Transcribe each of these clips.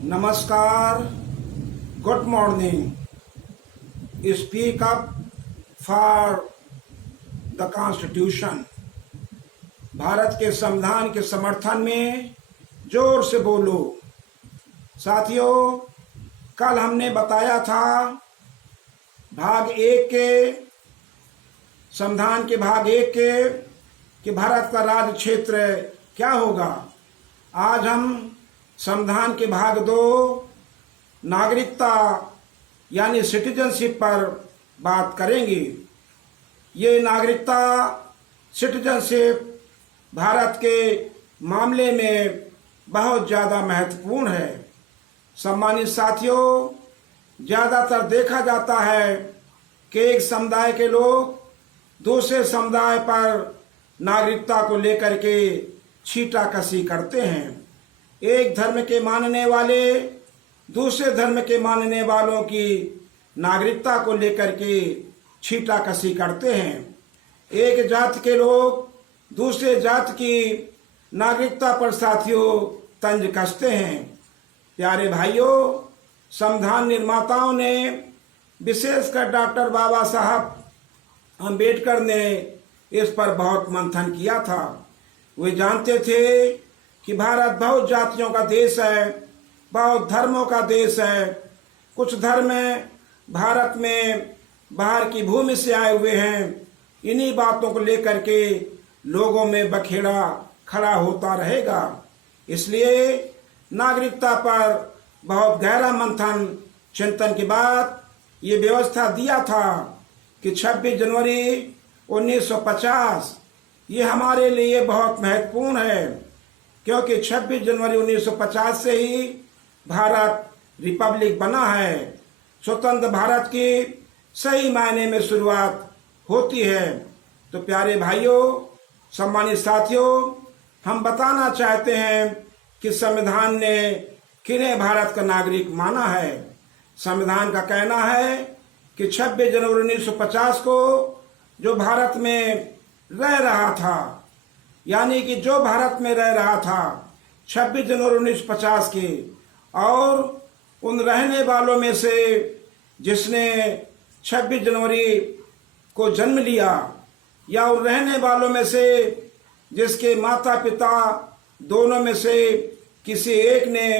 नमस्कार, good morning. Speak up for the constitution. Bharat के संविधान के समर्थन में जोर से बोलो। साथियों, कल हमने बताया था भाग एक के संविधान के भाग एक के कि भारत का राज्य क्षेत्र क्या होगा। आज हम संविधान के भाग दो नागरिकता यानी सिटीजनशिप पर बात करेंगे। ये नागरिकता सिटीजनशिप भारत के मामले में बहुत ज़्यादा महत्वपूर्ण है। सम्मानित साथियों, ज़्यादातर देखा जाता है कि एक समुदाय के लोग दूसरे समुदाय पर नागरिकता को लेकर के छींटाकशी करते हैं। एक धर्म के मानने वाले दूसरे धर्म के मानने वालों की नागरिकता को लेकर के छींटाकशी करते हैं। एक जाति के लोग दूसरे जाति की नागरिकता पर साथियों तंज कसते हैं। प्यारे भाइयों, संविधान निर्माताओं ने, विशेषकर डॉक्टर बाबा साहब अम्बेडकर ने इस पर बहुत मंथन किया था। वे जानते थे कि भारत बहुत जातियों का देश है, बहुत धर्मों का देश है। कुछ धर्म भारत में बाहर की भूमि से आए हुए हैं। इन्हीं बातों को लेकर के लोगों में बखेड़ा खड़ा होता रहेगा। इसलिए नागरिकता पर बहुत गहरा मंथन चिंतन के बाद ये व्यवस्था दिया था कि 26 जनवरी 1950 ये हमारे लिए बहुत महत्वपूर्ण है, क्योंकि 26 जनवरी 1950 से ही भारत रिपब्लिक बना है। स्वतंत्र भारत की सही मायने में शुरुआत होती है। तो प्यारे भाइयों, सम्मानित साथियों, हम बताना चाहते हैं कि संविधान ने किन्हें भारत का नागरिक माना है। संविधान का कहना है कि 26 जनवरी 1950 को जो भारत में रह रहा था, यानी कि जो भारत में रह रहा था 26 जनवरी 1950 के, और उन रहने वालों में से जिसने 26 जनवरी को जन्म लिया, या उन रहने वालों में से जिसके माता पिता दोनों में से किसी एक ने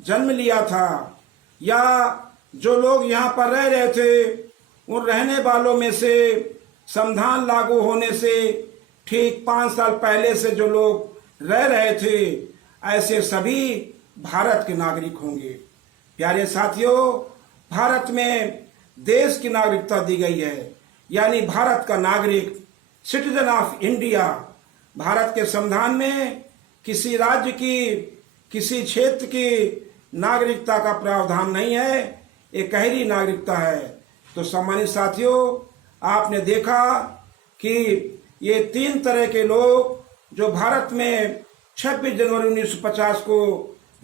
जन्म लिया था, या जो लोग यहाँ पर रह रहे थे, उन रहने वालों में से संविधान लागू होने से ठीक 5 साल पहले से जो लोग रह रहे थे, ऐसे सभी भारत के नागरिक होंगे। प्यारे साथियों, भारत में देश की नागरिकता दी गई है, यानी भारत का नागरिक, सिटीजन ऑफ इंडिया। भारत के संविधान में किसी राज्य की, किसी क्षेत्र की नागरिकता का प्रावधान नहीं है, एक गहरी नागरिकता है। तो सम्मानित साथियों, आपने देखा कि ये 3 तरह के लोग जो भारत में 26 जनवरी 1950 को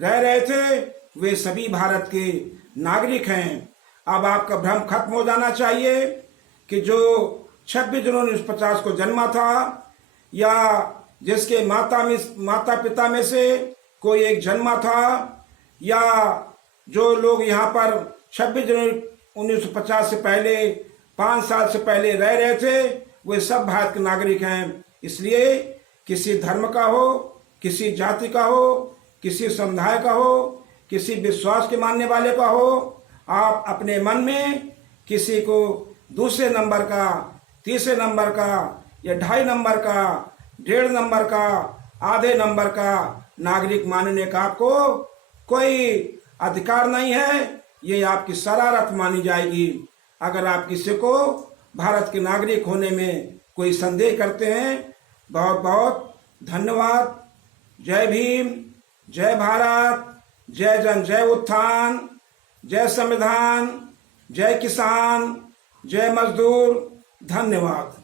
रह रहे थे, वे सभी भारत के नागरिक हैं। अब आपका भ्रम खत्म हो जाना चाहिए कि जो 26 जनवरी 1950 को जन्मा था, या जिसके माता पिता में से कोई एक जन्मा था, या जो लोग यहाँ पर 26 जनवरी 1950 से पहले 5 साल से पहले रह रहे थे, वे सब भारत के नागरिक हैं। इसलिए किसी धर्म का हो, किसी जाति का हो, किसी समुदाय का हो, किसी विश्वास के मानने वाले का हो, आप अपने मन में किसी को दूसरे नंबर का, तीसरे नंबर का, या 2.5 नंबर का, 1.5 नंबर का, आधे नंबर का नागरिक मानने का आपको कोई अधिकार नहीं है। ये आपकी शरारत मानी जाएगी। अगर आप किसी को भारत के नागरिक होने में कोई संदेह करते हैं, बहुत बहुत धन्यवाद। जय भीम, जय भारत, जय जन, जय उत्थान, जय संविधान, जय किसान, जय मजदूर। धन्यवाद।